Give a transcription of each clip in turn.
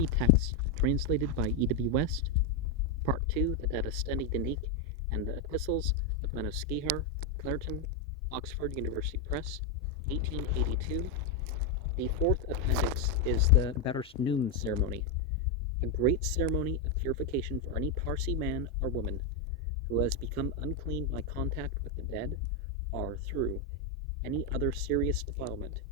Authority text translated by E.W. West. Part 2, the Datastani Danique and the Epistles of Manoskihar, Clareton, Oxford University Press, 1882. The fourth appendix is the Bareshnum ceremony, a great ceremony of purification for any Parsi man or woman who has become unclean by contact with the dead or through any other serious defilement,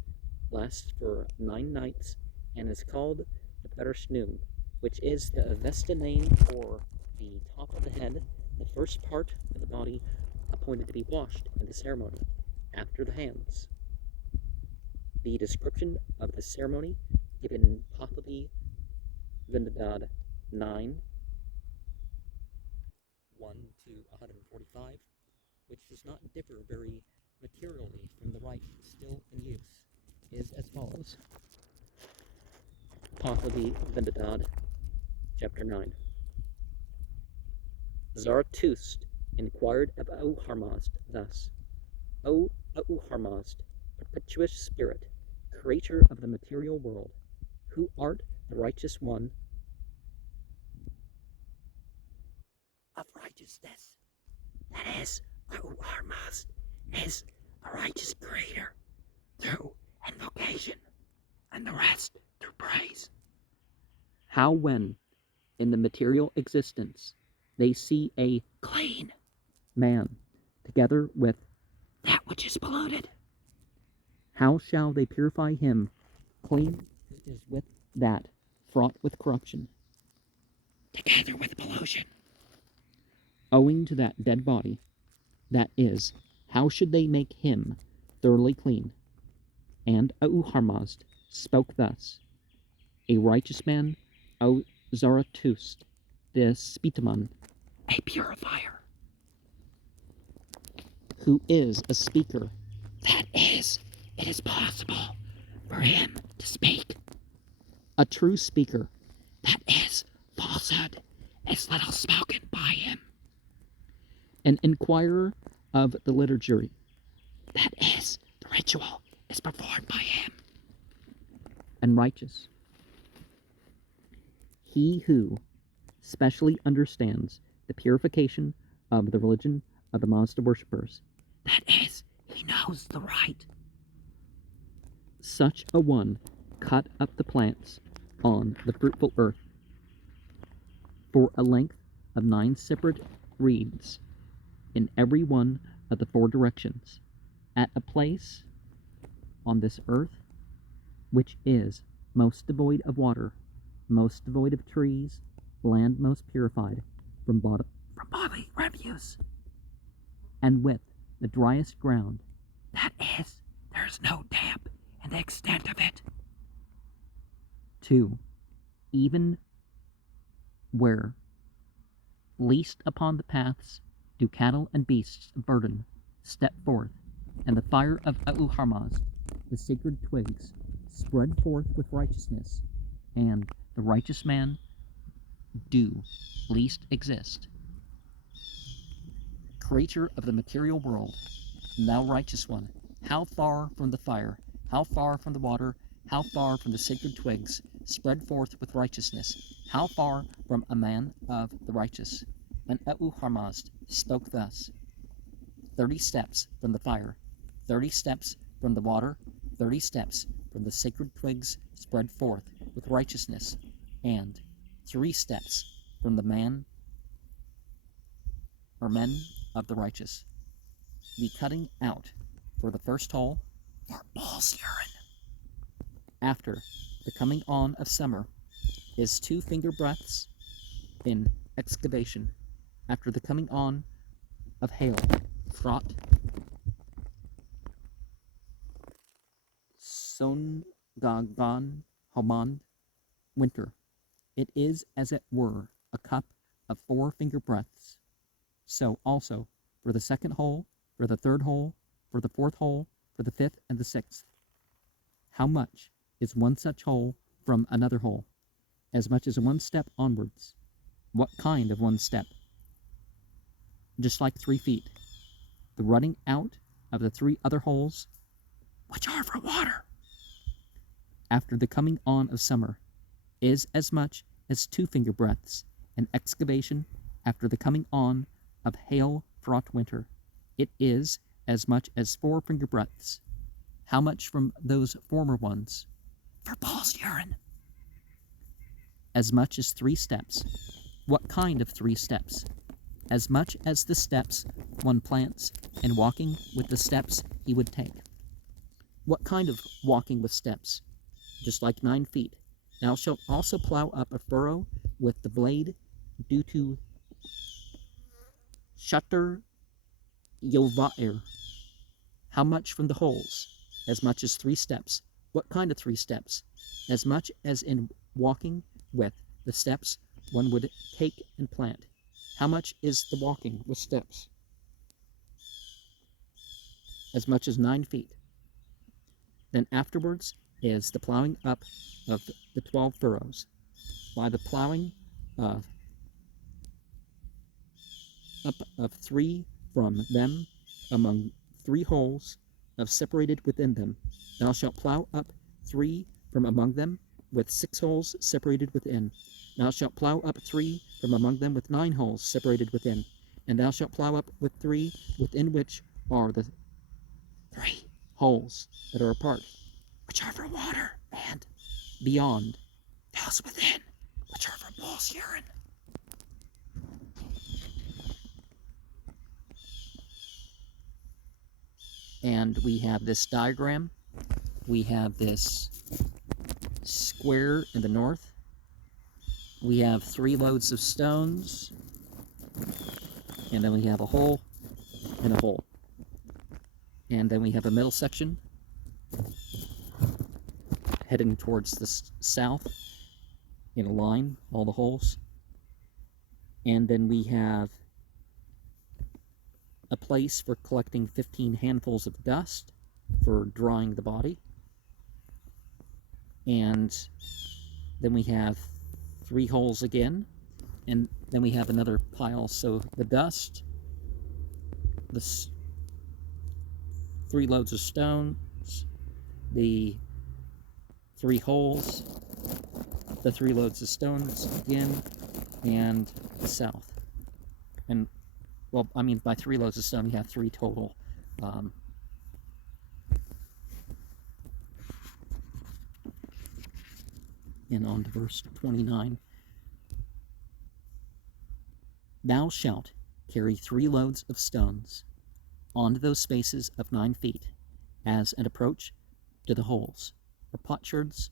lasts for 9 nights, and is called the Bareshnum, which is the Avesta name for the top of the head, the first part of the body appointed to be washed in the ceremony, after the hands. The description of the ceremony given in Pahlavi Vindadad 9, 1 to 145, which does not differ very materially from the rite still in use, is as follows. Pahlavi Vindadad, Chapter 9. Zarathustra inquired of Auharmazd thus, O Auharmazd, perpetuous spirit, creator of the material world, who art the righteous one of righteousness. That is, Auharmazd is a righteous creator through invocation, and the rest through praise. How when, in the material existence, they see a clean man together with that which is polluted, how shall they purify him clean who is with that fraught with corruption, together with pollution, owing to that dead body? That is, how should they make him thoroughly clean? And Auharmazd spoke thus, a righteous man, O Zarathustra, the Spitaman, a purifier, who is a speaker, that is, it is possible for him to speak. A true speaker, that is, falsehood is little spoken by him. An inquirer of the liturgy, that is, the ritual is performed by him. And righteous, he who specially understands the purification of the religion of the Mazda worshippers, that is, he knows the right. Such a one cut up the plants on the fruitful earth for a length of 9 separate reeds in every one of the 4 directions, at a place on this earth which is most devoid of water, most devoid of trees, land most purified from bodily refuse, and with the driest ground, that is, there is no damp in the extent of it. 2. Even where least upon the paths do cattle and beasts of burden step forth, and the fire of Auharmazd, the sacred twigs, spread forth with righteousness, and the righteous man do least exist. Creator of the material world, thou righteous one, how far from the fire, how far from the water, how far from the sacred twigs, spread forth with righteousness, how far from a man of the righteous. And Auharmazd spoke thus, 30 steps from the fire, 30 steps from the water, 30 steps from the sacred twigs spread forth with righteousness, and 3 steps from the man or men of the righteous. The cutting out for the first hole for bull's urine, after the coming on of summer, is 2 finger breadths in excavation, after the coming on of hail, fraught Songagban Homand, winter. It is as it were a cup of 4 finger breadths. So also for the 2nd hole, for the 3rd hole, for the 4th hole, for the 5th and the 6th. How much is one such hole from another hole? As much as 1 step onwards. What kind of 1 step? Just like 3 feet. The running out of the 3 other holes, which are for water. After the coming on of summer, is as much as 2 finger breadths, an excavation after the coming on of hail-fraught winter. It is as much as 4 finger breadths. How much from those former ones? For Paul's urine. As much as 3 steps. What kind of 3 steps? As much as the steps one plants, and walking with the steps he would take. What kind of walking with steps? Just like 9 feet. Thou shalt also plow up a furrow with the blade due to Shatter Yovair. How much from the holes? As much as 3 steps. What kind of 3 steps? As much as in walking with the steps one would take and plant. How much is the walking with steps? As much as 9 feet. Then afterwards is the plowing up of the 12 furrows. By the plowing up of 3 from them among 3 holes of separated within them. Thou shalt plow up 3 from among them with 6 holes separated within. Thou shalt plow up 3 from among them with 9 holes separated within. And thou shalt plow up with 3 within which are the 3 holes that are apart, which are for water, and beyond those within, which are for Paul's urine. And we have this diagram. We have this square in the north. We have 3 loads of stones. And then we have a hole and a hole. And then we have a middle section heading towards the south in a line, all the holes. And then we have a place for collecting 15 handfuls of dust for drying the body. And then we have 3 holes again, and then we have another pile. So the dust, the 3 loads of stones, the 3 holes, the 3 loads of stones again, and the south. And well, I mean, by 3 loads of stone, you have 3 total. And on to verse 29. Thou shalt carry 3 loads of stones onto those spaces of 9 feet, as an approach to the holes. For potsherds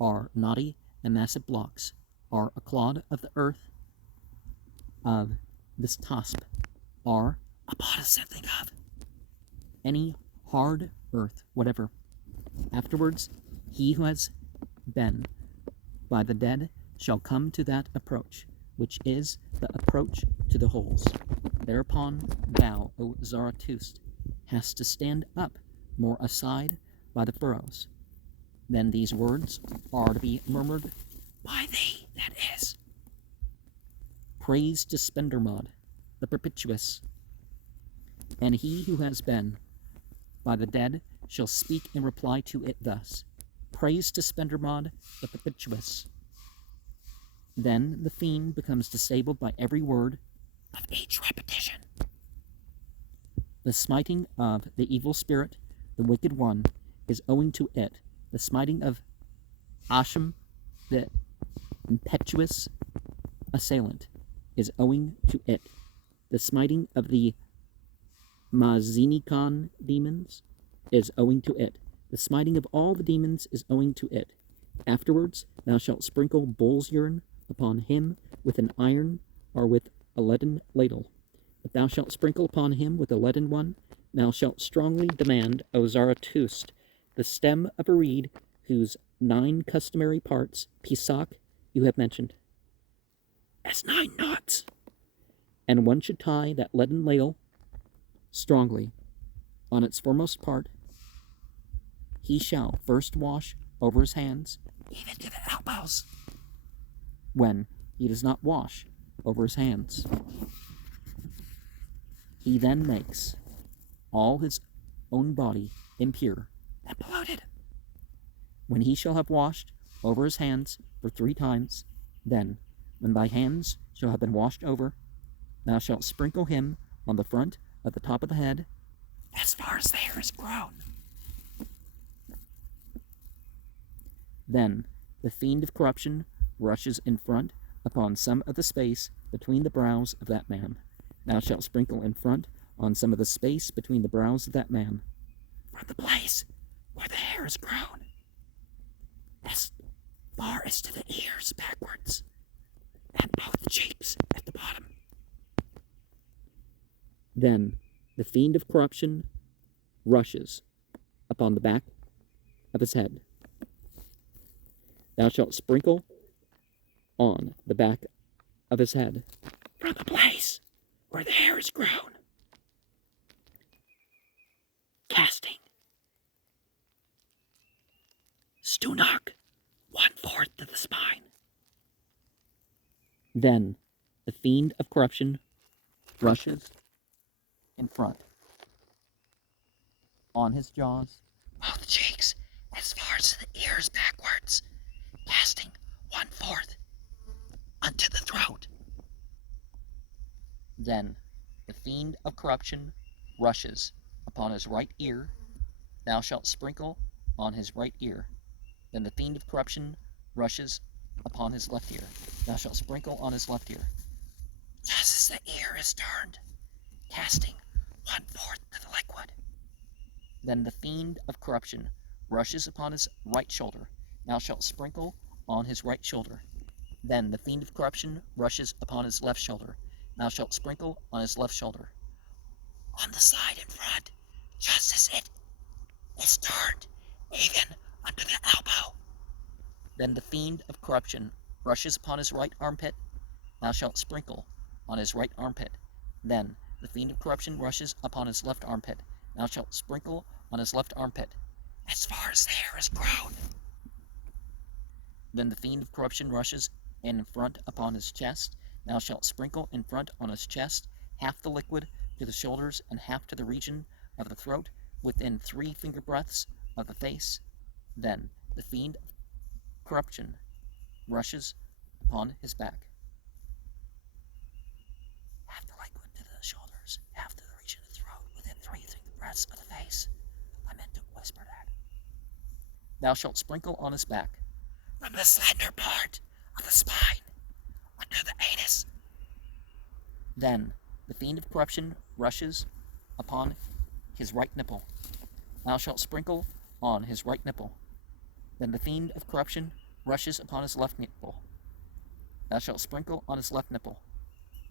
are knotty and massive blocks, are a clod of the earth of this tasp, are a pot of something of any hard earth whatever. Afterwards, he who has been by the dead shall come to that approach, which is the approach to the holes. Thereupon thou, O Zarathustra, hast to stand up more aside by the furrows. Then these words are to be murmured by thee, that is. Praise to Spendermod, the perpetuous. And he who has been by the dead shall speak in reply to it thus: Praise to Spendermod, the perpetuous. Then the fiend becomes disabled by every word of each repetition. The smiting of the evil spirit, the wicked one, is owing to it. The smiting of Asham, the impetuous assailant, is owing to it. The smiting of the Mazinikon demons is owing to it. The smiting of all the demons is owing to it. Afterwards thou shalt sprinkle bull's urine upon him with an iron or with a leaden ladle. If thou shalt sprinkle upon him with a leaden one, thou shalt strongly demand, O Zarathustra, the stem of a reed whose 9 customary parts, Pisak, you have mentioned, as 9 knots. And one should tie that leaden ladle strongly on its foremost part. He shall first wash over his hands, even to the elbows, when he does not wash over his hands. He then makes all his own body impure and polluted. When he shall have washed over his hands for 3 times. Then, when thy hands shall have been washed over, thou shalt sprinkle him on the front of the top of the head, as far as the hair is grown. Then the fiend of corruption rushes in front upon some of the space between the brows of that man. Thou shalt sprinkle in front on some of the space between the brows of that man, from the place where the hair is grown, as far as to the ears backwards, and both the cheeks at the bottom. Then the fiend of corruption rushes upon the back of his head. Thou shalt sprinkle on the back of his head, from the place where the hair is grown, casting Stunark 1/4 of the spine. Then the fiend of corruption rushes in front on his jaws, both cheeks, as far as the ears backwards, casting 1/4 unto the throat. Then the fiend of corruption rushes upon his right ear. Thou shalt sprinkle on his right ear. Then the fiend of corruption rushes upon his left ear. Thou shalt sprinkle on his left ear, just as the ear is turned, casting 1/4 of the liquid. Then the fiend of corruption rushes upon his right shoulder. Thou shalt sprinkle on his right shoulder. Then the fiend of corruption rushes upon his left shoulder. Thou shalt sprinkle on his left shoulder, on the side in front, just as it is turned, even under the elbow. Then the fiend of corruption rushes upon his right armpit. Thou shalt sprinkle on his right armpit. Then the fiend of corruption rushes upon his left armpit. Thou shalt sprinkle on his left armpit, as far as the hair is grown. Then the fiend of corruption rushes in front upon his chest. Thou shalt sprinkle in front on his chest, half the liquid to the shoulders and half to the region of the throat, within 3 finger breadths of the face. Then the fiend of corruption rushes upon his back, half the liquid to the shoulders, half to the region of the throat, within 3 finger breadths of the face. I meant to whisper that. Thou shalt sprinkle on his back, from the slender part of the spine, under the anus. Then the fiend of corruption rushes upon his right nipple. Thou shalt sprinkle on his right nipple. Then the fiend of corruption rushes upon his left nipple. Thou shalt sprinkle on his left nipple,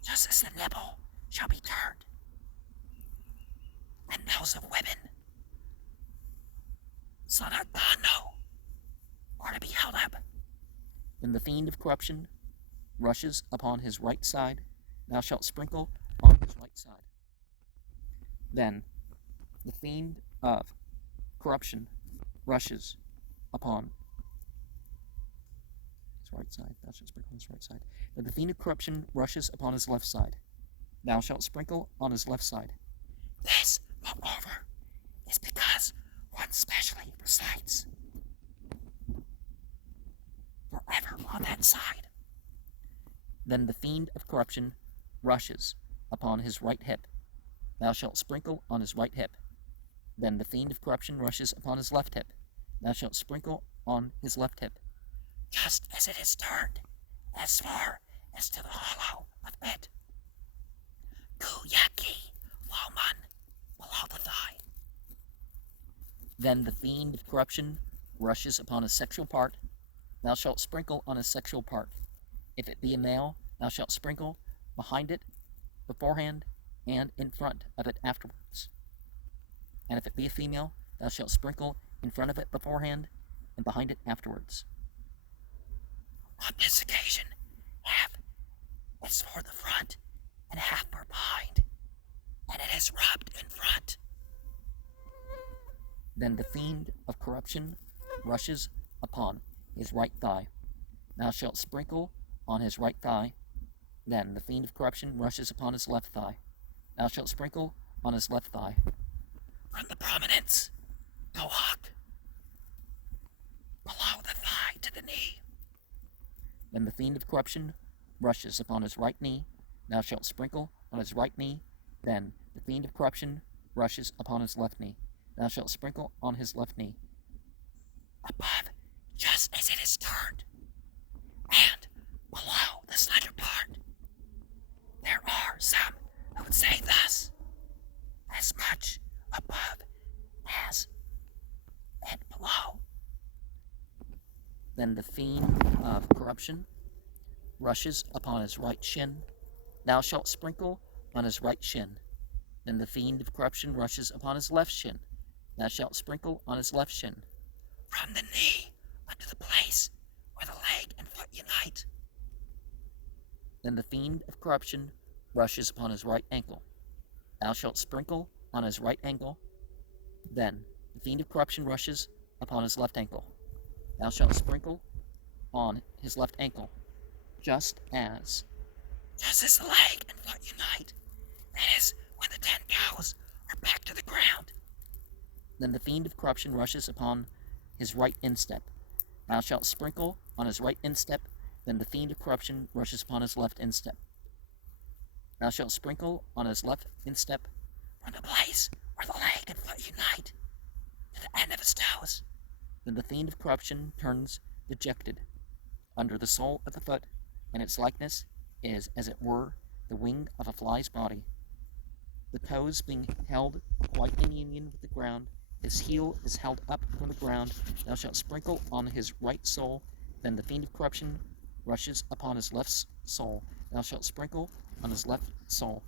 just as the nipple shall be turned, and those of women, Sanatano, are to be held up. Then the fiend of corruption rushes upon his right side. Thou shalt sprinkle on his right side. Then the fiend of corruption rushes upon his right side. Thou shalt sprinkle on his right side. Then the fiend of corruption rushes upon his left side. Thou shalt sprinkle on his left side. This, moreover, is because one specially resides forever on that side. Then the fiend of corruption rushes upon his right hip. Thou shalt sprinkle on his right hip. Then the fiend of corruption rushes upon his left hip. Thou shalt sprinkle on his left hip, just as it is turned, as far as to the hollow of it. Kuyaki, Loman, below the thigh. Then the fiend of corruption rushes upon his sexual part. Thou shalt sprinkle on his sexual part. If it be a male, thou shalt sprinkle behind it, beforehand, and in front of it afterwards. And if it be a female, thou shalt sprinkle in front of it beforehand, and behind it afterwards. On this occasion, half is for the front, and half for behind, and it is rubbed in front. Then the fiend of corruption rushes upon his right thigh. Thou shalt sprinkle on his right thigh. Then the fiend of corruption rushes upon his left thigh. Thou shalt sprinkle on his left thigh. From the prominence, Gohak, below the thigh to the knee. Then the fiend of corruption rushes upon his right knee. Thou shalt sprinkle on his right knee. Then the fiend of corruption rushes upon his left knee. Thou shalt sprinkle on his left knee. Above, just as it is turned, and below the slender part, there are some who would say thus: as much above as and below. Then the fiend of corruption rushes upon his right shin. Thou shalt sprinkle on his right shin. Then the fiend of corruption rushes upon his left shin. Thou shalt sprinkle on his left shin. From the knee unto the place where the leg and foot unite. Then the fiend of corruption rushes upon his right ankle. Thou shalt sprinkle on his right ankle. Then the fiend of corruption rushes upon his left ankle. Thou shalt sprinkle on his left ankle, just as the leg and foot unite. That is, when the 10 toes are back to the ground. Then the fiend of corruption rushes upon his right instep. Thou shalt sprinkle on his right instep. Then the fiend of corruption rushes upon his left instep. Thou shalt sprinkle on his left instep from the place where the leg and foot unite to the end of his toes. Then the fiend of corruption turns dejected under the sole of the foot, and its likeness is as it were the wing of a fly's body. The toes being held quite in union with the ground, his heel is held up from the ground. Thou shalt sprinkle on his right sole. Then the fiend of corruption rushes upon his left sole. Thou shalt sprinkle on his left sole.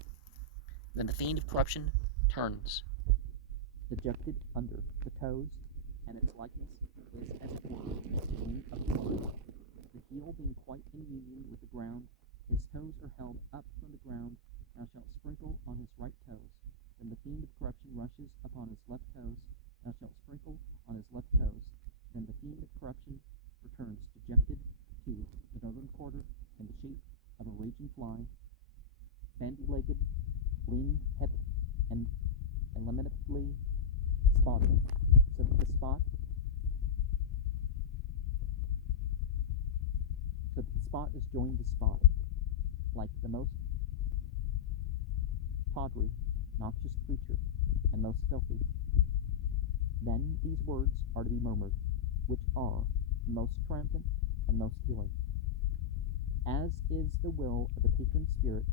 Then the fiend of corruption turns dejected under the toes, and its likeness is as it were the wing of a fly. The heel being quite in union with the ground, his toes are held up from the ground. Thou shalt sprinkle on his right toes. Then the fiend of corruption rushes upon his left toes. Thou shalt sprinkle on his left toes. Then the fiend of corruption returns dejected to the northern quarter in the shape of a raging fly, bandy-legged, lean-hipped, and lamentably spotted, so that the spot is joined to spot, like the most tawdry, noxious creature, and most filthy. Then these words are to be murmured, which are most triumphant and most healing. As is the will of the patron spirit,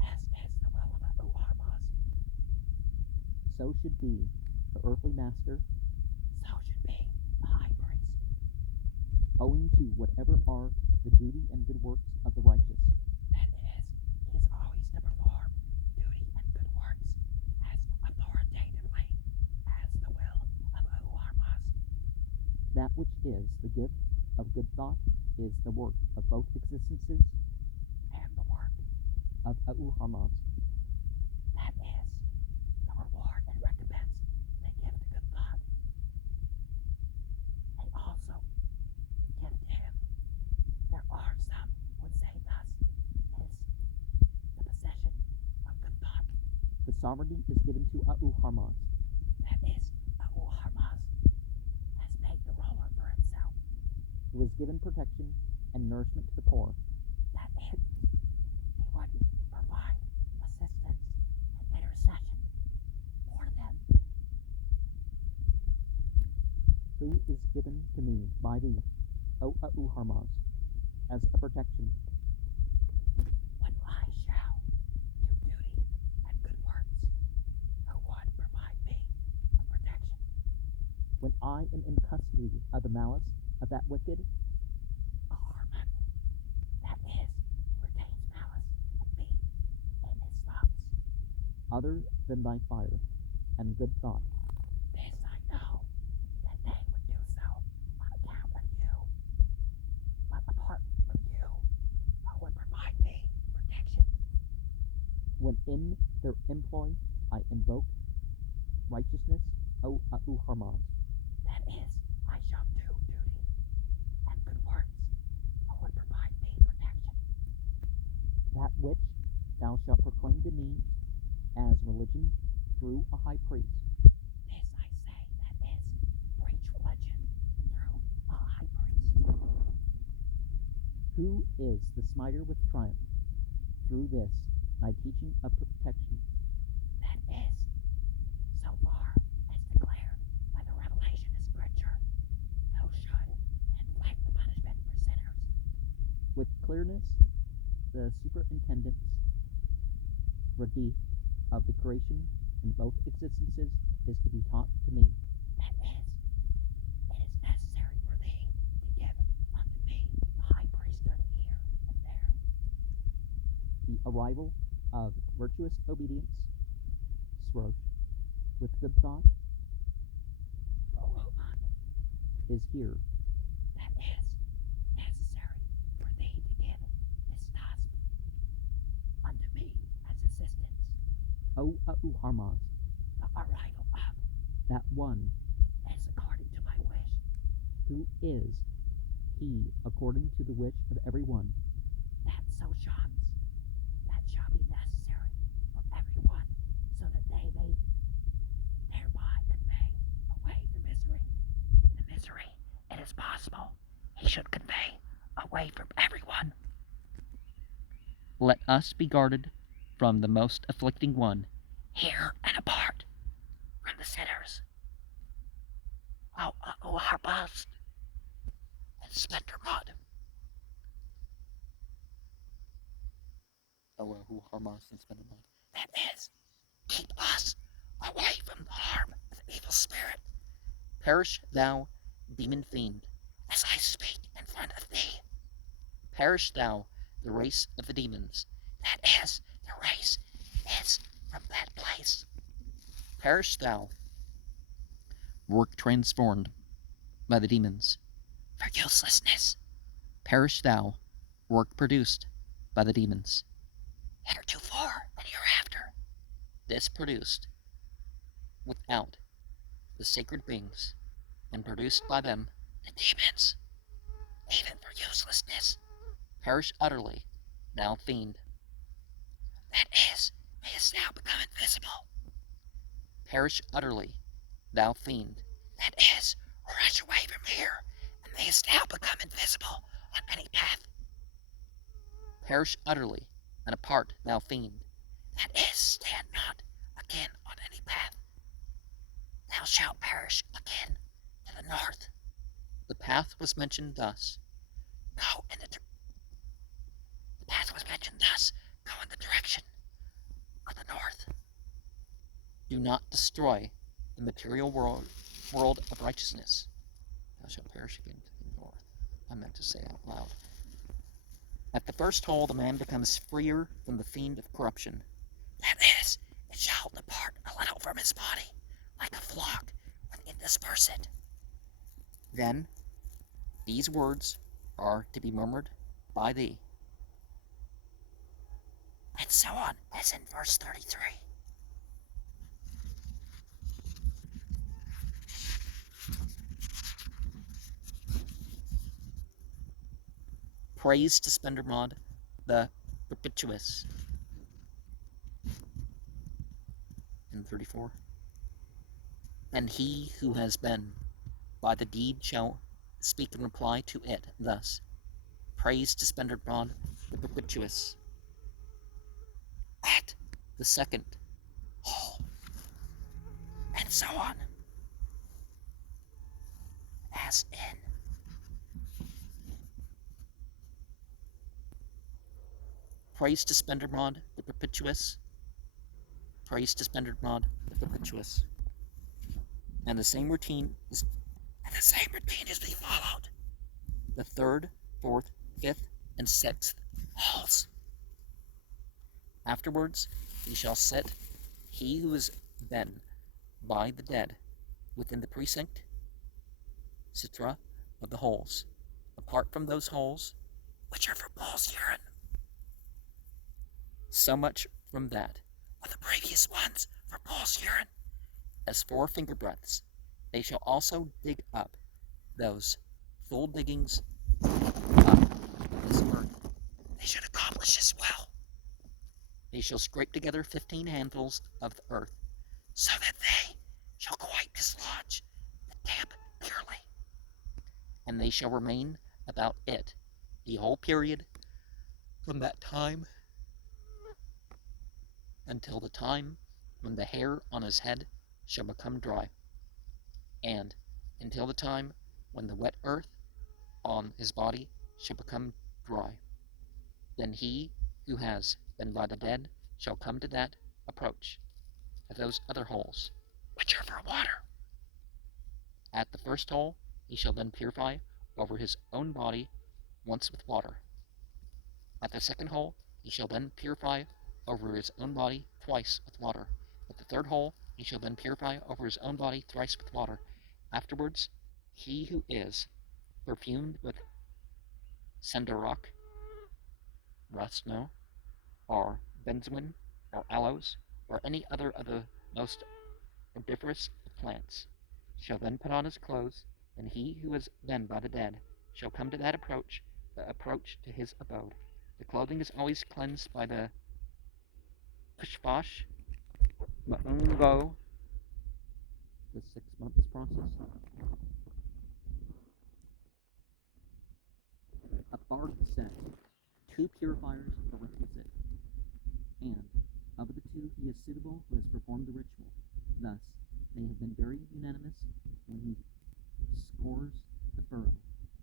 as is the will of the Uharmas, so should be the earthly master, so should be the high priest. Owing to whatever are the duty and good works of the righteous, that is, he is always to perform duty and good works as authoritatively as the will of Uharmas. That which is the gift of good thought is the work of both existences and the work of Uharmas. That is the reward and recompense they give to good thought. They also give to him. There are some who would say thus: is the possession of good thought. The sovereignty is given to Uharmas. That is, Uharmas has made the ruler for himself, who has given protection and nourishment to the poor. That is, he would provide assistance and intercession for them. Who is given to me by thee, O Uharmas, as a protection? When I shall do duty and good works, who would provide me with protection? When I am in custody of the malice of that wicked Harman, that is, he retains malice of me in his thoughts, other than thy fire and good thought. This I know, that they would do so on account of you. But apart from you, who would provide me protection? When in their employ I invoke righteousness, O Uharmas, that is, I shall do duty and good works, who would provide me protection? That which thou shalt proclaim to me as religion through a high priest. This I say, that is, preach religion through a high priest. Who is the smiter with triumph through this, thy teaching of protection? That is, so far as declared by the revelation of Scripture, who should inflict the punishment for sinners. With clearness, the superintendence relief of the creation in both existences is to be taught to me. That is, it is necessary for thee to give unto me the high priesthood here and there. The arrival of virtuous obedience, Srosh, with good thought, is here. That is necessary for thee to give this task unto me as assistance. O Harmaz, the arrival of that one is according to my wish. Who is he according to the wish of every one? That so shines, that shall be necessary for every one, so that they may thereby convey away the misery. The misery, it is possible, he should convey away from everyone. Let us be guarded from the most afflicting one, here and apart from the sinners. O Harpast and Spendermud. O Harpast and Spendermud. That is, keep us away from the harm of the evil spirit. Perish thou, demon fiend, as I speak in front of thee. Perish thou, the race of the demons. That is, the race is from that place. Perish thou, work transformed by the demons for uselessness. Perish thou, work produced by the demons heretofore and hereafter. This produced without the sacred beings and produced by them, the demons, even for uselessness. Perish utterly, thou fiend. That is, mayest thou become invisible. Perish utterly, thou fiend. That is, rush away from here, and mayest thou become invisible on any path. Perish utterly, and apart, thou fiend. That is, stand not again on any path. Thou shalt perish again to the north. The path was mentioned thus. Go in the path was mentioned thus. Go in the direction of the north. Do not destroy the material world of righteousness. Thou shalt perish again to the north. I meant to say out loud. At the first hole, the man becomes freer from the fiend of corruption. That is, it shall depart a little from his body, like a flock, when it disperse it. Then, these words are to be murmured by thee. And so on, as in verse 33. Praise to Spendermod, the perpetuous. In 34. And he who has been by the deed shall speak in reply to it thus. Praise to Spendermod, the perpetuous. At the second hole. And so on. As in. Praise to Spendermod, the perpetuous. Praise to Spendermod, the perpetuous. And the same routine is to be followed. The third, fourth, fifth, and sixth halls. Afterwards, he shall sit, he who has been by the dead, within the precinct, citra, of the holes, apart from those holes, which are for Paul's urine. So much from that, of the previous ones for Paul's urine, as 4 finger breadths. They shall also dig up those full diggings up this earth. They should accomplish this well. They shall scrape together 15 handfuls of the earth, so that they shall quite dislodge the damp purely. And they shall remain about it the whole period from that time until the time when the hair on his head shall become dry, and until the time when the wet earth on his body shall become dry. Then he who has been by the dead shall come to that approach, at those other holes, which are for water. At the first hole he shall then purify over his own body once with water. At the second hole he shall then purify over his own body twice with water. At the third hole he shall then purify over his own body thrice with water. Afterwards he who is perfumed with sendarok, rasno, or benzoin, or aloes, or any other of the most odoriferous of plants, shall then put on his clothes, and he who has been by the dead shall come to that approach, the approach to his abode. The clothing is always cleansed by the pushpash, maungo, the 6 months process. A bard said, 2 purifiers are requisite, and of the 2 he is suitable who has performed the ritual. Thus, they have been very unanimous when he scores the furrow,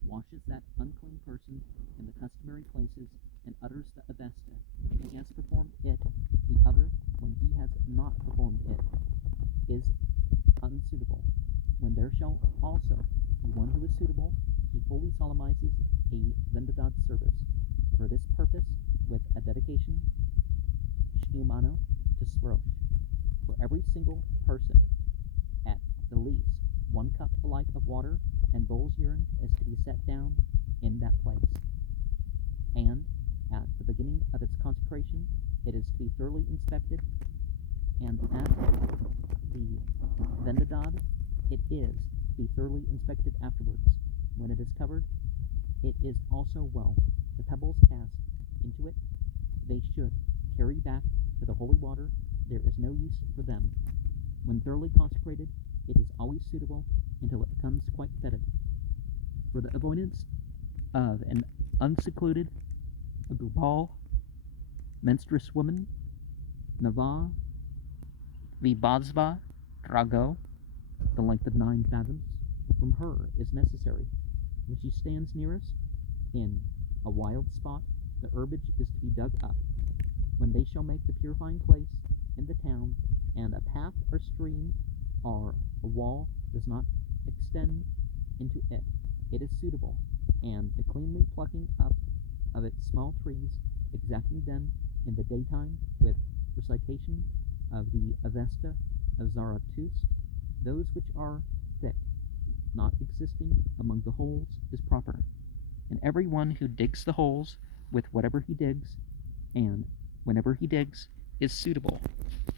washes that unclean person in the customary places, and utters the avesta. He has performed it. The other, when he has not performed it, is unsuitable. When there shall also be one who is suitable, he fully solemnizes a Vendadad service. For this purpose, with a dedication, Shnumano to Srosh. For every single person, at the least, 1 cup alike of water and bull's urine is to be set down in that place. And at the beginning of its consecration, it is to be thoroughly inspected, and at the Vendadad, it is to be thoroughly inspected afterwards. When it is covered, it is also well. The pebbles cast into it, they should carry back to the holy water. There is no use for them. When thoroughly consecrated, it is always suitable until it becomes quite fetid. For the avoidance of an unsecluded Gupal, menstruous woman, Nava, Vibhasva, Drago, the length of 9 fathoms, from her is necessary. When she stands nearest, in a wild spot, the herbage is to be dug up. When they shall make the purifying place in the town, and a path or stream or a wall does not extend into it, it is suitable, and the cleanly plucking up of its small trees, exacting them in the daytime with recitation of the Avesta of Zarathustra, those which are thick, not existing among the holes, is proper. And every one who digs the holes with whatever he digs, and whenever he digs, is suitable.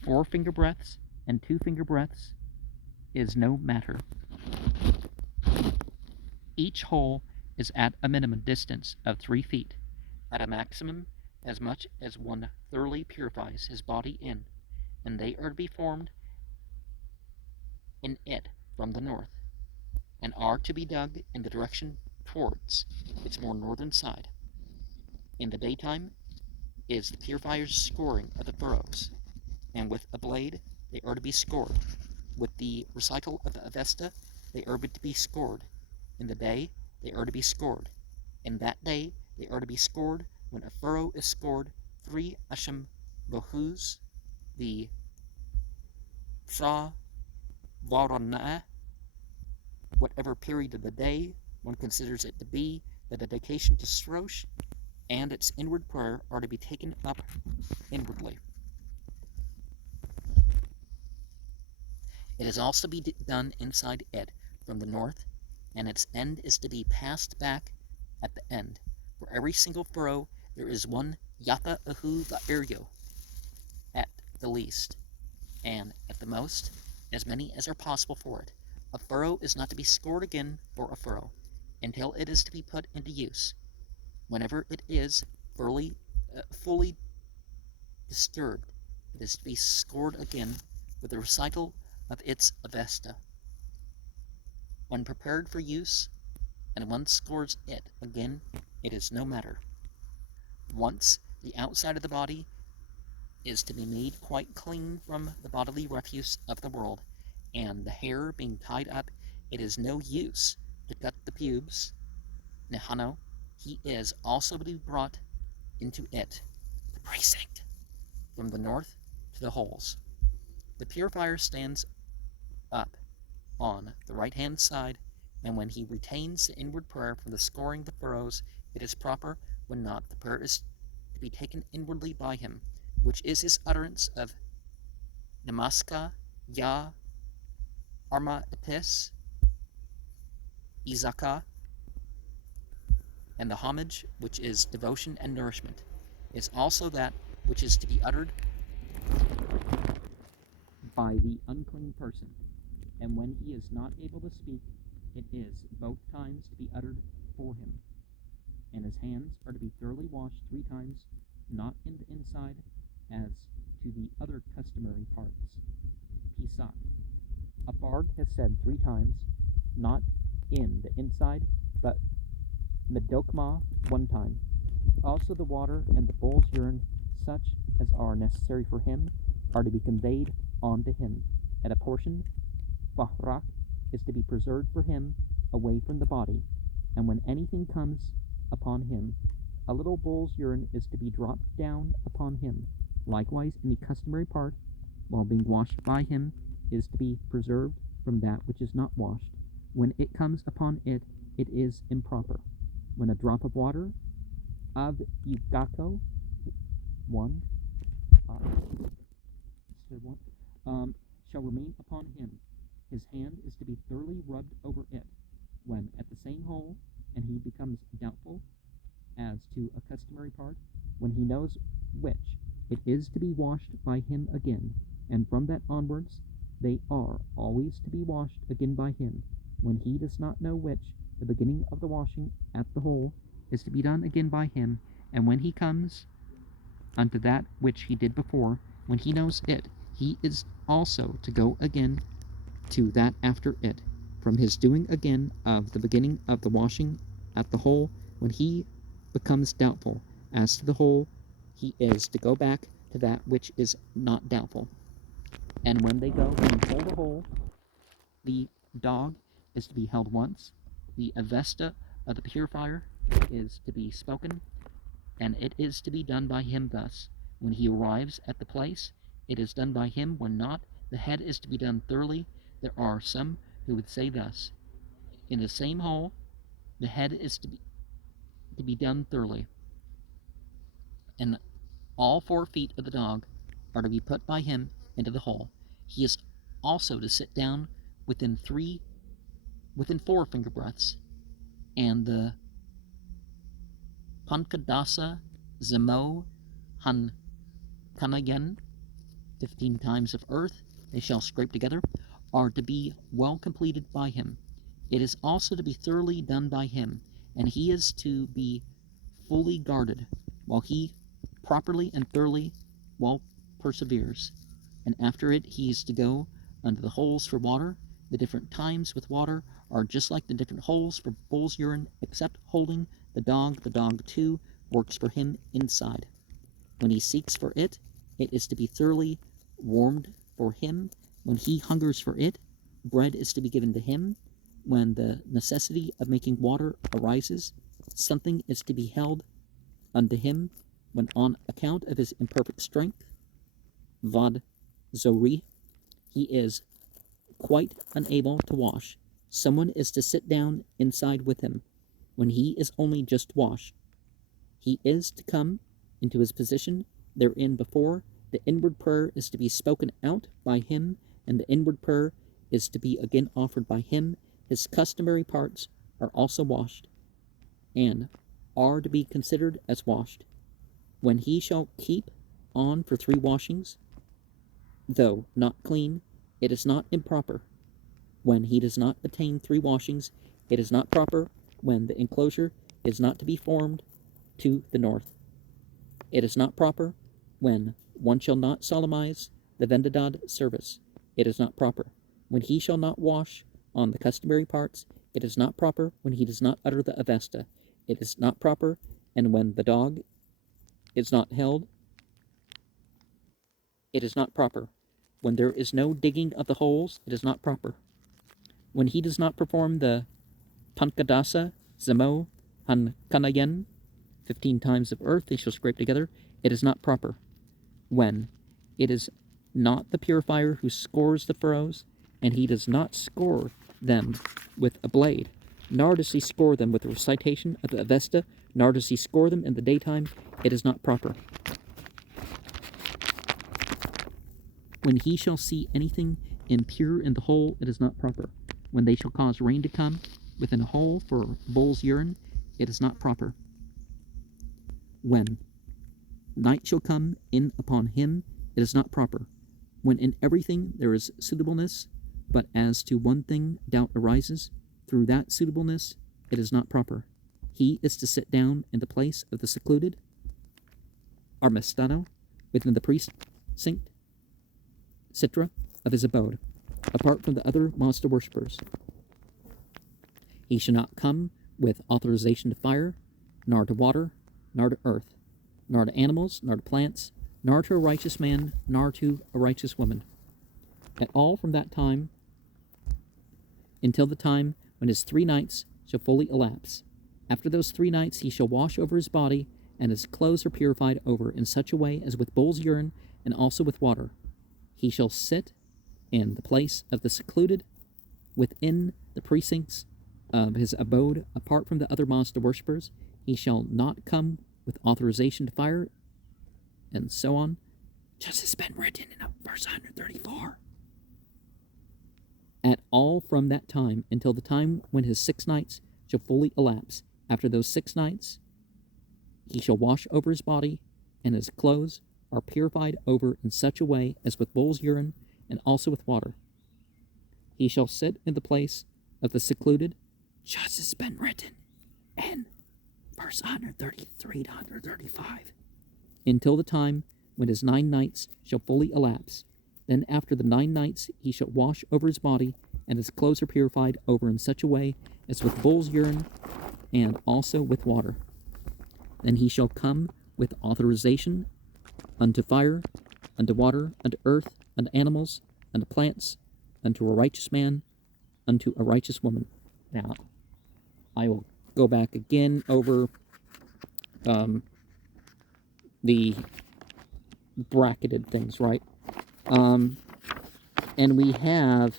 4 finger breadths and 2 finger breadths is no matter. Each hole is at a minimum distance of 3 feet, at a maximum as much as one thoroughly purifies his body in, and they are to be formed in it from the north, and are to be dug in the direction towards its more northern side. In the daytime is the purifier's scoring of the furrows, and with a blade they are to be scored. With the recital of the Avesta they are to be scored. In the day they are to be scored. In that day they are to be scored. When a furrow is scored, 3 asham bohus, the Fra Varana, whatever period of the day one considers it to be, the dedication to Srosh and its inward prayer are to be taken up inwardly. It is also to be done inside it from the north, and its end is to be passed back at the end. For every single furrow there is 1 yapa ahu va'iryo at the least, and at the most, as many as are possible for it. A furrow is not to be scored again for a furrow, until it is to be put into use. Whenever it is fully disturbed, it is to be scored again with the recital of its Avesta. When prepared for use, and one scores it again, it is no matter. Once the outside of the body is to be made quite clean from the bodily refuse of the world, and the hair being tied up, it is no use to cut the pubes. Nehano, he is also to be brought into it, the precinct, from the north to the holes. The purifier stands up on the right-hand side, and when he retains the inward prayer for the scoring the furrows, it is proper; when not, the prayer is to be taken inwardly by him, which is his utterance of Namaska Ya Arma Epis Izaka, and the homage, which is devotion and nourishment, is also that which is to be uttered by the unclean person, and when he is not able to speak, it is both times to be uttered for him. And his hands are to be thoroughly washed 3 times, not in the inside, as to the other customary parts. Pisak. A bard has said 3 times, not in the inside, but medokma 1 time. Also the water and the bull's urine, such as are necessary for him, are to be conveyed on to him, and a portion, bahrak, is to be preserved for him away from the body, and when anything comes upon him, a little bull's urine is to be dropped down upon him. Likewise, any customary part, while being washed by him, is to be preserved from that which is not washed. When it comes upon it, it is improper. When a drop of water of Yugako, shall remain upon him, his hand is to be thoroughly rubbed over it, when at the same hole, and he becomes doubtful as to a customary part, when he knows which, it is to be washed by him again, and from that onwards they are always to be washed again by him. When he does not know which, the beginning of the washing at the hole is to be done again by him, and when he comes unto that which he did before, when he knows it, he is also to go again to that after it, from his doing again of the beginning of the washing at the hole. When he becomes doubtful as to the hole, he is to go back to that which is not doubtful. And when they go and pull the hole, the dog is to be held once, the avesta of the purifier is to be spoken, and it is to be done by him thus. When he arrives at the place, it is done by him; when not, the head is to be done thoroughly. There are some who would say thus: in the same hole, the head is to be done thoroughly, and all 4 feet of the dog are to be put by him into the hole. He is also to sit down within 4 finger breadths, and the Pankadasa Zemo Han Kanayan, 15 times of earth they shall scrape together, are to be well completed by him. It is also to be thoroughly done by him, and he is to be fully guarded, while he properly and thoroughly well perseveres. And after it he is to go unto the holes for water. The different times with water are just like the different holes for bull's urine, except holding the dog too works for him inside. When he seeks for it, it is to be thoroughly warmed for him. When he hungers for it, bread is to be given to him. When the necessity of making water arises, something is to be held unto him. When on account of his imperfect strength, vad zori, he is quite unable to wash, someone is to sit down inside with him. When he is only just washed, he is to come into his position therein before. The inward prayer is to be spoken out by him, and the inward prayer is to be again offered by him. His customary parts are also washed, and are to be considered as washed. When he shall keep on for 3 washings, though not clean, it is not improper. When he does not attain 3 washings, it is not proper. When the enclosure is not to be formed to the north, it is not proper. When one shall not solemnize the Vendadad service, it is not proper. When he shall not wash on the customary parts, it is not proper. When he does not utter the Avesta, it is not proper, and when the dog is not held, it is not proper. When there is no digging of the holes, it is not proper. When he does not perform the Pankadasa, Zamo, Hankanayan, 15 times of earth they shall scrape together, it is not proper. When it is not the purifier who scores the furrows, and he does not score them with a blade, nor does he score them with the recitation of the Avesta, nor does he score them in the daytime, it is not proper. When he shall see anything impure in the hole, it is not proper. When they shall cause rain to come within a hole for bull's urine, it is not proper. When night shall come in upon him, it is not proper. When in everything there is suitableness, but as to one thing doubt arises, through that suitableness it is not proper. He is to sit down in the place of the secluded, Armestano, within the precinct, Citra, of his abode, apart from the other Mazda worshippers. He shall not come with authorization to fire, nor to water, nor to earth, nor to animals, nor to plants, nor to a righteous man, nor to a righteous woman. At all from that time until the time when his 3 nights shall fully elapse. After those 3 nights he shall wash over his body, and his clothes are purified over in such a way as with bull's urine, and also with water. He shall sit in the place of the secluded, within the precincts of his abode, apart from the other Mazda worshippers. He shall not come with authorization to fire, and so on, just as been written in verse 134. At all from that time until the time when his 6 nights shall fully elapse. After those 6 nights he shall wash over his body, and his clothes are purified over in such a way as with bull's urine, and also with water. He shall sit in the place of the secluded, just as been written in verse 133 to 135, until the time when his 9 nights shall fully elapse. Then after the 9 nights he shall wash over his body, and his clothes are purified over in such a way as with bull's urine, and also with water. Then he shall come with authorization unto fire, unto water, unto earth, unto animals, unto plants, unto a righteous man, unto a righteous woman. Now, I will go back again over the bracketed things, right? And we have,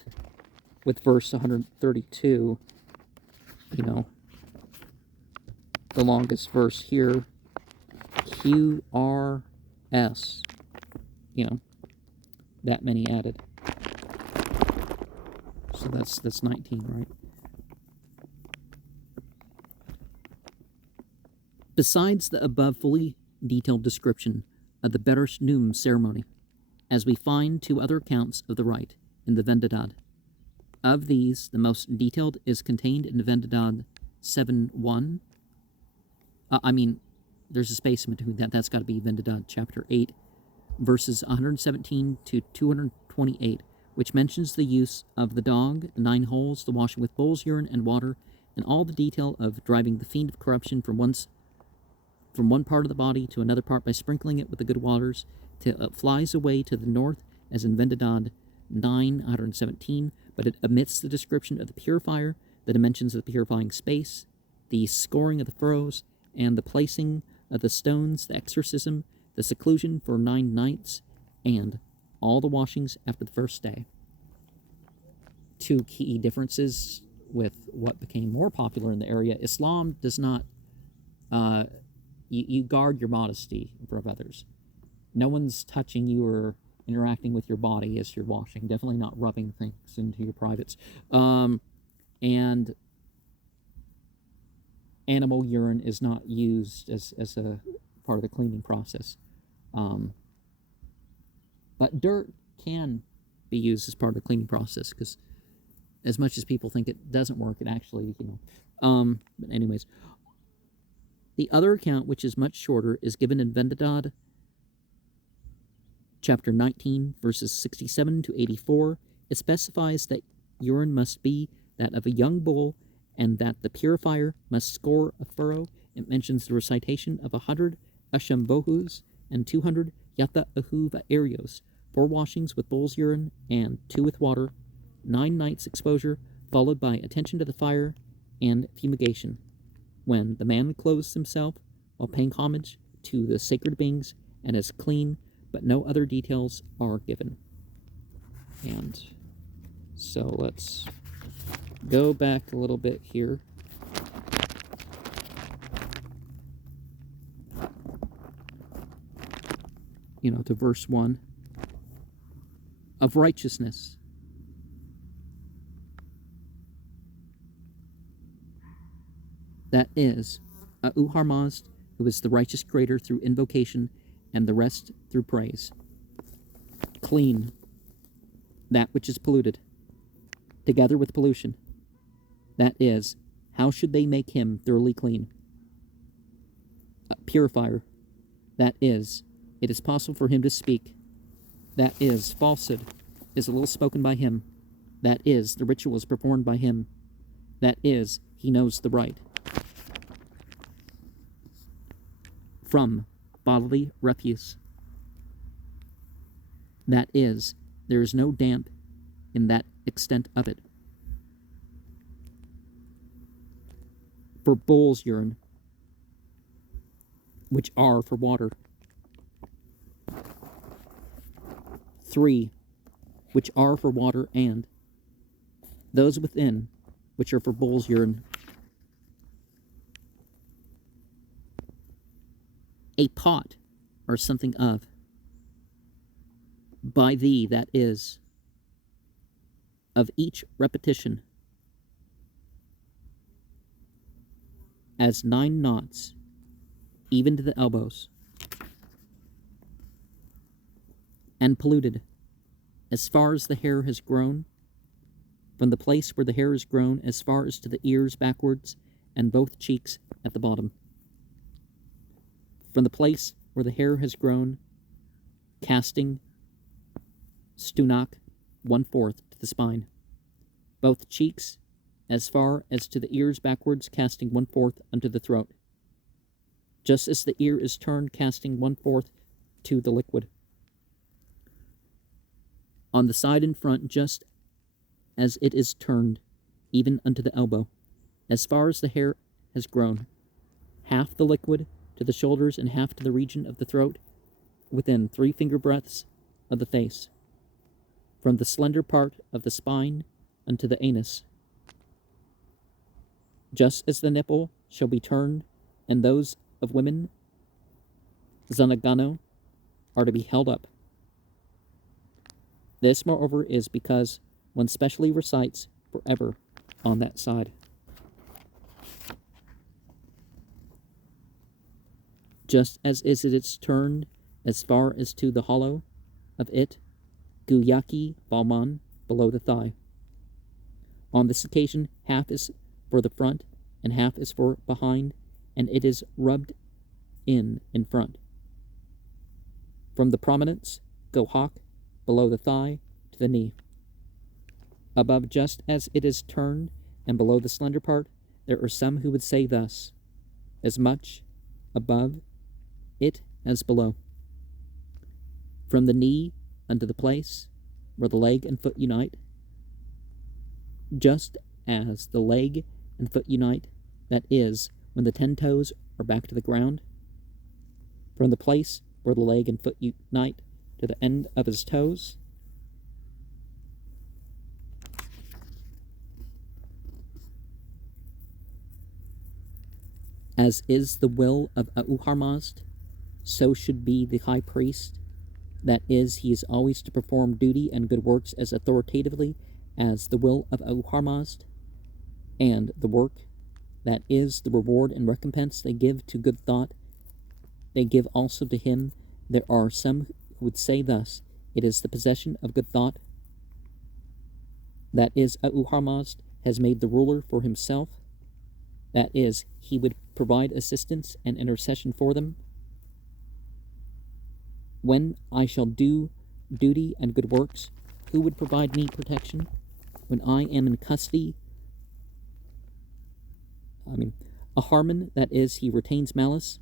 with verse 132, the longest verse here, QRS, that many added. So that's 19, right? Besides the above fully detailed description of the Bareshnum ceremony, as we find 2 other accounts of the rite in the Vendidad. Of these, the most detailed is contained in the Vendidad 7:1. There's a space in between that. That's got to be Vendidad chapter 8, verses 117 to 228, which mentions the use of the dog, the 9 holes, the washing with bull's urine and water, and all the detail of driving the fiend of corruption from one part of the body to another part by sprinkling it with the good waters, till it flies away to the north, as in Vendidad 9:117, but it omits the description of the purifier, the dimensions of the purifying space, the scoring of the furrows, and the placing of the stones, the exorcism, the seclusion for 9 nights, and all the washings after the first day. 2 key differences with what became more popular in the area. Islam does not, you guard your modesty in front of others. No one's touching you or interacting with your body as you're washing. Definitely not rubbing things into your privates. And animal urine is not used as a part of the cleaning process. But dirt can be used as part of the cleaning process, because as much as people think it doesn't work, it actually, But anyways, the other account, which is much shorter, is given in Vendidad chapter 19, verses 67 to 84. It specifies that urine must be that of a young bull, and that the purifier must score a furrow. It mentions the recitation of 100 Asham and 200 Yata Ahuva Arios, 4 washings with bull's urine and 2 with water, 9 nights exposure, followed by attention to the fire and fumigation, when the man clothes himself while paying homage to the sacred beings and is clean, but no other details are given. And so let's go back a little bit here. To verse 1 of righteousness. That is, A'u-Harmazd, who is the righteous creator through invocation, and the rest through praise. Clean, that which is polluted, together with pollution. That is, how should they make him thoroughly clean? A purifier, that is, it is possible for him to speak. That is, falsehood is a little spoken by him. That is, the ritual is performed by him. That is, he knows the right. From bodily refuse. That is, there is no damp in that extent of it. For bull's urine, which are for water. 3, which are for water, and those within, which are for bull's urine. A pot, or something of, by thee, that is, of each repetition, as 9 knots, even to the elbows, and polluted, as far as the hair has grown, from the place where the hair is grown, as far as to the ears backwards, and both cheeks at the bottom. From the place where the hair has grown, casting stunak 1/4 to the spine, both cheeks as far as to the ears backwards, casting 1/4 unto the throat, just as the ear is turned, casting 1/4 to the liquid. On the side in front, just as it is turned, even unto the elbow, as far as the hair has grown, half the liquid to the shoulders and half to the region of the throat, within 3 finger breadths of the face, from the slender part of the spine unto the anus, just as the nipple shall be turned, and those of women, zanagano, are to be held up. This, moreover, is because one specially recites forever on that side. Just as is it turned as far as to the hollow of it, Guyaki Balman, below the thigh. On this occasion, half is for the front and half is for behind, and it is rubbed in front. From the prominence, Gohak, below the thigh, to the knee. Above, just as it is turned, and below the slender part, there are some who would say thus, as much above it as below. From the knee unto the place where the leg and foot unite, just as the leg and foot unite, that is, when the 10 toes are back to the ground. From the place where the leg and foot unite to the end of his toes, as is the will of A'u-Harmazd, so should be the high priest. That is, he is always to perform duty and good works as authoritatively as the will of A'u-Harmazd, and the work, that is, the reward and recompense they give to good thought, they give also to him. There are some who would say thus, it is the possession of good thought. That is, A'u-Harmazd has made the ruler for himself. That is, he would provide assistance and intercession for them. When I shall do duty and good works, who would provide me protection? When I am in custody a Harmon, that is, he retains malice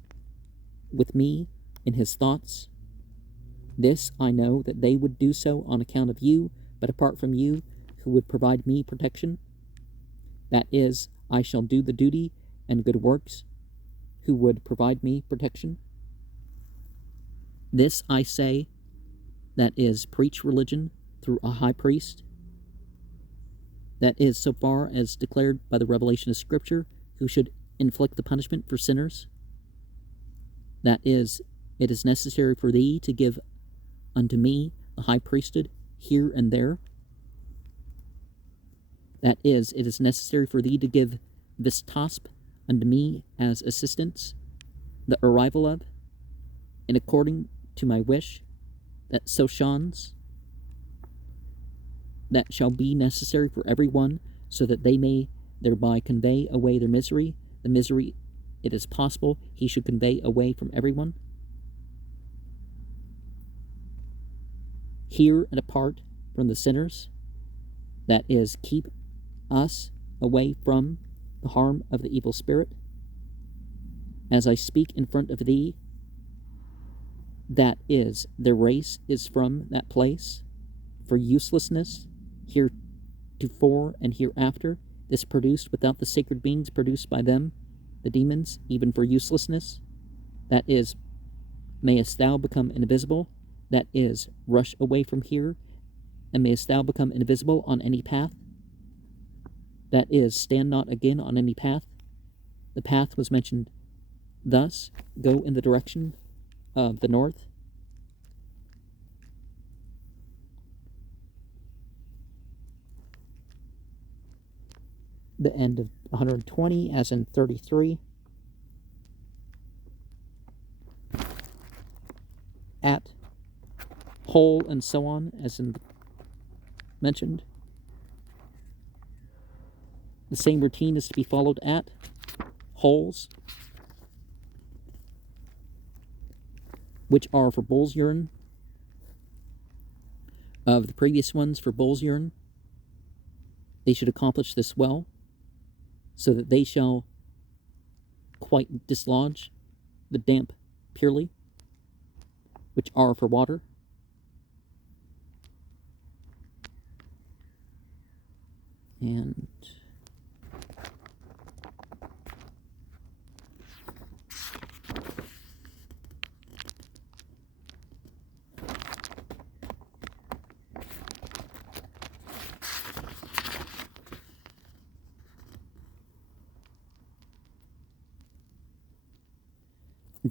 with me in his thoughts. This I know, that they would do so on account of you, but apart from you, who would provide me protection, that is, I shall do the duty and good works, who would provide me protection. This I say, that is, preach religion through a high priest, that is, so far as declared by the revelation of Scripture, who should inflict the punishment for sinners. That is, it is necessary for thee to give unto me the high priesthood here and there. That is, it is necessary for thee to give this tasp unto me as assistance, the arrival of, and according to my wish, that so shons, that shall be necessary for every one, so that they may thereby convey away their misery, the misery it is possible he should convey away from everyone. Here and apart from the sinners, that is, keep us away from the harm of the evil spirit. As I speak in front of thee, that is, the race is from that place, for uselessness, heretofore and hereafter, this produced without the sacred beings produced by them, the demons, even for uselessness. That is, mayest thou become invisible, that is, rush away from here, and mayest thou become invisible on any path, that is, stand not again on any path. The path was mentioned thus: go in the direction of the north. The end of 120, as in 33. At, whole, and so on, as in mentioned. The same routine is to be followed at holes, which are for bull's urine. Of the previous ones for bull's urine, they should accomplish this well, so that they shall quite dislodge the damp purely, which are for water. And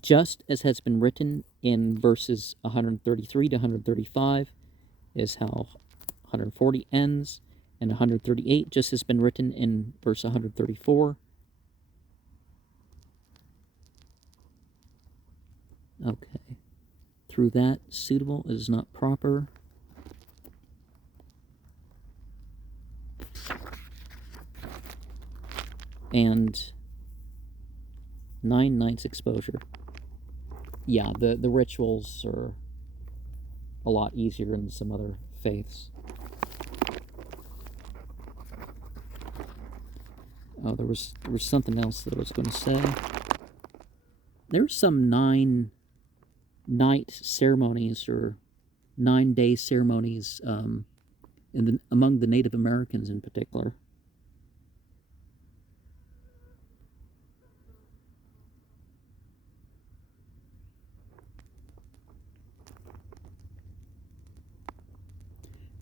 just as has been written in verses 133 to 135 is how 140 ends, and 138 just has been written in verse 134. Okay. Through that, suitable is not proper. And 9 nights exposure. Yeah, the rituals are a lot easier in some other faiths. Oh, there was something else that I was going to say. There's some 9-night ceremonies or 9-day ceremonies among the Native Americans in particular.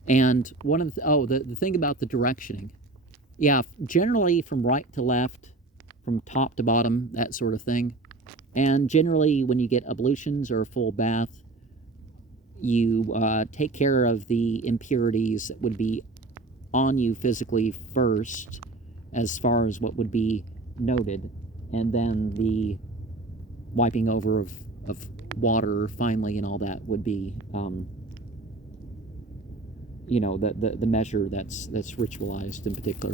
And one of the thing about the directioning, yeah, generally from right to left, from top to bottom, that sort of thing. And generally, when you get ablutions or a full bath, you take care of the impurities that would be on you physically first, as far as what would be noted, and then the wiping over of water finally and all that would be the measure that's ritualized in particular.